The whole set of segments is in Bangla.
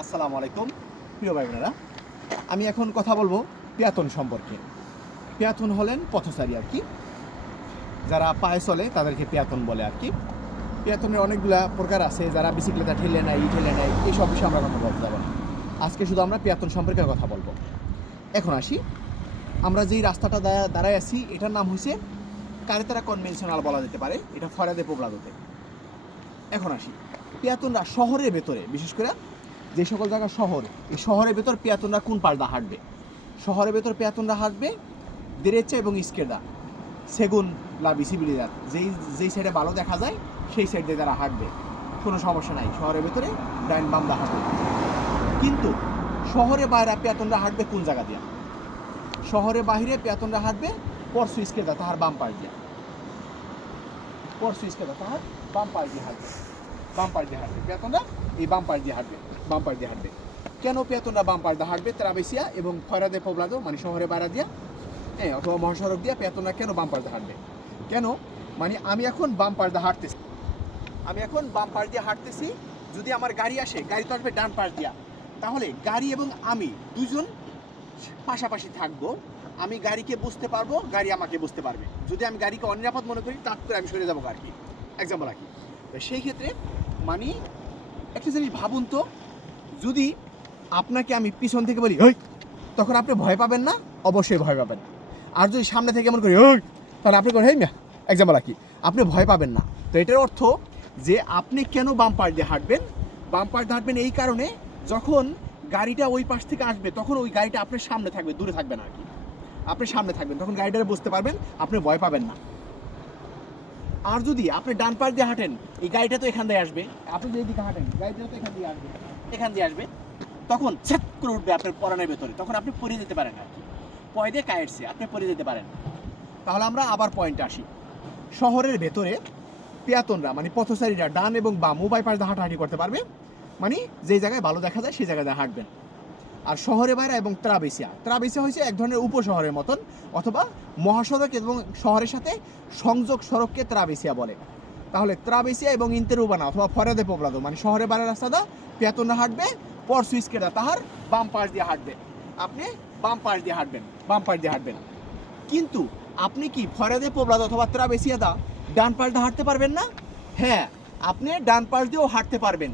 আসসালামু আলাইকুম প্রিয় ভাই বোনেরা, আমি এখন কথা বলবো পেয়াতন সম্পর্কে। পেয়াতন হলেন পথচারী আর কি, যারা পায়ে চলে তাদেরকে পেয়াতন বলে আর কি। পেয়াতনের অনেকগুলা প্রকার আছে, যারা বিসিক্লেটা ঠেলে নেয় ঠেলে নেয়, এইসব বিষয়ে আমরা কথা বলতে যাবো না। আজকে শুধু আমরা পেয়াতন সম্পর্কে কথা বলবো। এখন আসি, আমরা যেই রাস্তাটা দাঁড়ায় আছি এটার নাম হয়েছে কারেতারা কনভেনশনাল বলা যেতে পারে, এটা ফরাদে পোবলাদোতে। এখন আসি, পেয়াতনরা শহরের ভেতরে, বিশেষ করে যে সকল জায়গা শহর, এই শহরের ভেতর পেয়াতনরা কোন পাল্টা হাঁটবে? শহরের ভেতর পেয়াতনরা হাঁটবে দেরেচা এবং ইস্কেদা, সেগুন লা ভিসিবিলিডad, যেই সাইডে ভালো দেখা যায় সেই সাইড দিয়ে তারা হাঁটবে, কোনো সমস্যা নাই। শহরের ভেতরে ডাইন বাম দা হাঁটবে। কিন্তু শহরে বাইরে পেয়াতনরা হাঁটবে কোন জায়গা দিয়া? শহরে বাহিরে পেয়াতনরা হাঁটবে পরশু ইস্কেদা, তাহার বাম পাশ দিয়া। পরশু ইস্কেদা, তাহার বাম পাশ দিয়ে হাঁটবে। বাম পাশ দিয়ে হাঁটবে পেয়াতনরা, এই বাম পাশ দিয়ে হাঁটবে, বাম পাশ দিয়ে হাঁটবে। কেন পেয়াতনরা বাম পাশ দিয়ে হাঁটবে? ত্রাবেসিয়া এবং ফয়রাদে পোবলাদো, মানে শহরে বাইরে দিয়া, হ্যাঁ, অথবা মহাসড়ক দিয়া পেয়াতনরা কেন বাম পাশ দিয়ে হাঁটবে? কেন? মানে আমি এখন বাম পাশ দিয়ে হাঁটতেছি, আমি এখন বাম পাশ দিয়ে হাঁটতেছি। যদি আমার গাড়ি আসে, গাড়ি তো আসবে ডান পাশ দিয়া, তাহলে গাড়ি এবং আমি দুজন পাশাপাশি থাকবো। আমি গাড়িকে বুঝতে পারবো, গাড়ি আমাকে বুঝতে পারবে। যদি আমি গাড়িকে অনিরাপদ মনে করি, তাৎ করে আমি সরে যাবো আর কি, এক্সাম্পল আর কি। সেই ক্ষেত্রে মানে একটা জিনিস ভাবুন তো, যদি আপনাকে আমি পিছন থেকে বলি ওই, তখন আপনি ভয় পাবেন না? অবশ্যই ভয় পাবেন। আর যদি সামনে থেকে এমন করি ওই, তাহলে আপনি করেন হেই মিয়া, এক্সাম্পল আর কি, আপনি ভয় পাবেন না। তো এটার অর্থ যে আপনি কেন বাম পাশ দিয়ে হাঁটবেন? বাম পাশ দিয়ে হাঁটবেন এই কারণে, যখন গাড়িটা ওই পাশ থেকে আসবে তখন ওই গাড়িটা আপনার সামনে থাকবে, দূরে থাকবে না আর কি। আপনি সামনে থাকবেন, তখন গাড়িটা বুঝতে পারবেন, আপনি ভয় পাবেন না। আর যদি আপনি ডান পাশ দিয়ে হাঁটেন, এই গাড়িটা তো এখান দিয়ে আসবে, আপনি যেদিকে হাঁটেন গাড়িটা তো এখান দিয়ে আসবে, এখান দিয়ে আসবে, তখন ছ্যাট করে উঠবে আপনার পরানের ভেতরে, তখন আপনি পড়ে যেতে পারেন আর কি। পয় দিয়ে কায়েটছে, আপনি পড়ে যেতে পারেন। তাহলে আমরা আবার পয়েন্টে আসি। শহরের ভেতরে পেয়াতনরা মানে পথচারীরা ডান এবং বাম উভয় পাশ দিয়ে হাঁটাহাঁটি করতে পারবে, মানে যেই জায়গায় ভালো দেখা যায় সেই জায়গায় হাঁটবেন। আর শহরে বাইরে এবং ত্রাবেসিয়া, ত্রাবেসিয়া হয়েছে এক ধরনের উপশহরের মতন, অথবা মহাসড়ক এবং শহরের সাথে সংযোগ সড়ককে ত্রাবেসিয়া বলে। তাহলে ত্রাবেসিয়া এবং ইন্তেরুবানা অথবা ফরাদে পোবলাদো, মানে শহরে বাইরে রাস্তাটা পেয়াতনরা হাঁটবে, পর সুইচকেটা তাহার বাম পাশ দিয়ে হাঁটবে, আপনি বাম পাশ দিয়ে হাঁটবেন, বাম পাশ দিয়ে হাঁটবেন। কিন্তু আপনি কি ফরাদে পোবলাদো অথবা ত্রাবেসিয়াদা ডান পাশ দিয়ে হাঁটতে পারবেন না? হ্যাঁ, আপনি ডান পাশ দিয়েও হাঁটতে পারবেন,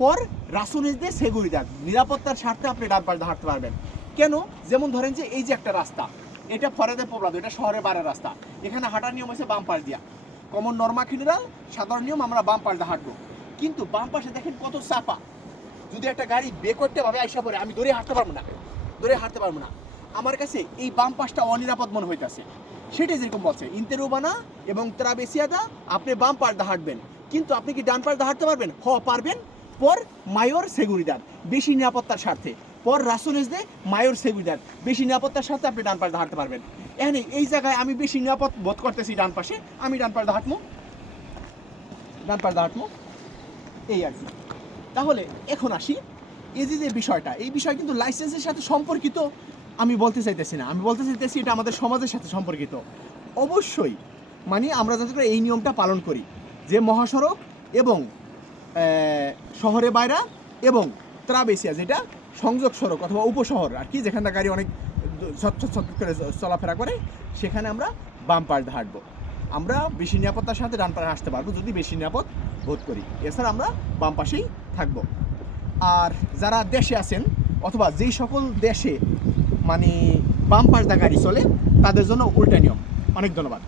পর রাসুনিস দিয়ে সেগুরিদাদ, নিরাপত্তার স্বার্থে আপনি ডান পাশ দিয়ে হাঁটতে পারবেন। কেন? যেমন ধরেন যে এই যে একটা রাস্তা, এটা ফরাদে পোবলাদো, এটা শহরের বাইরের রাস্তা, এখানে হাঁটার নিয়ম হচ্ছে বাম পাশ দিয়া। কমন নর্মা খিনিরাল সাধারণ নিয়ম, আমরা বাম পাশ দিয়ে হাঁটবো। কিন্তু বাম পাশে দেখেন কত চাপা, যদি একটা গাড়ি বেকটে ভাবে আইসা পড়ে, আমি দৌড়ে হাঁটতে পারবো না, দৌড়ে হাঁটতে পারবো না। আমার কাছে এই বাম পাশটা অনিরাপদ মনে হইতেছে। সেটাই যেরকম বলছে ইন্তেরুবানা এবং ত্রাবেসিয়াদা, আপনি বাম পাশ দিয়ে হাঁটবেন। কিন্তু আপনি কি ডান পাশ দিয়ে হাঁটতে পারবেন? পারবেন, পর মায়োর সেগুরিদাদ, বেশি নিরাপত্তার স্বার্থে, পর রাসুনেস দে মায়োর সেগুরিদাদ, বেশি নিরাপত্তার স্বার্থে আপনি ডান পাশ দিয়ে হাঁটতে পারবেন। এখানে এই জায়গায় আমি বেশি নিরাপদ বোধ করতেছি ডান পাশে, আমি ডান পাশ দিয়ে হাঁটবো, ডান পাশ দিয়ে হাঁটবো, এই আর কি। তাহলে এখন আসি, এই যে বিষয়টা, এই বিষয় কিন্তু লাইসেন্সের সাথে সম্পর্কিত আমি বলতে চাইতেছি না, আমি বলতে চাইতেছি এটা আমাদের সমাজের সাথে সম্পর্কিত। অবশ্যই মানে আমরা যাতে করে এই নিয়মটা পালন করি যে মহাসড়ক এবং শহরে বাইরা এবং ত্রাবেসিয়া, যেটা সংযোগ সড়ক অথবা উপশহর আর কি, যেখানটা গাড়ি অনেক ছট করে চলাফেরা করে, সেখানে আমরা বাম পাশ দিয়ে হাঁটবো। আমরা বেশি নিরাপত্তার সাথে ডান পাশে আসতে পারবো যদি বেশি নিরাপদ বোধ করি, এছাড়া আমরা বাম পাশেই থাকবো। আর যারা দেশে আছেন অথবা যেই সকল দেশে মানে বাম পাশ দিয়ে গাড়ি চলে, তাদের জন্য উল্টা নিয়ম। অনেক ধন্যবাদ।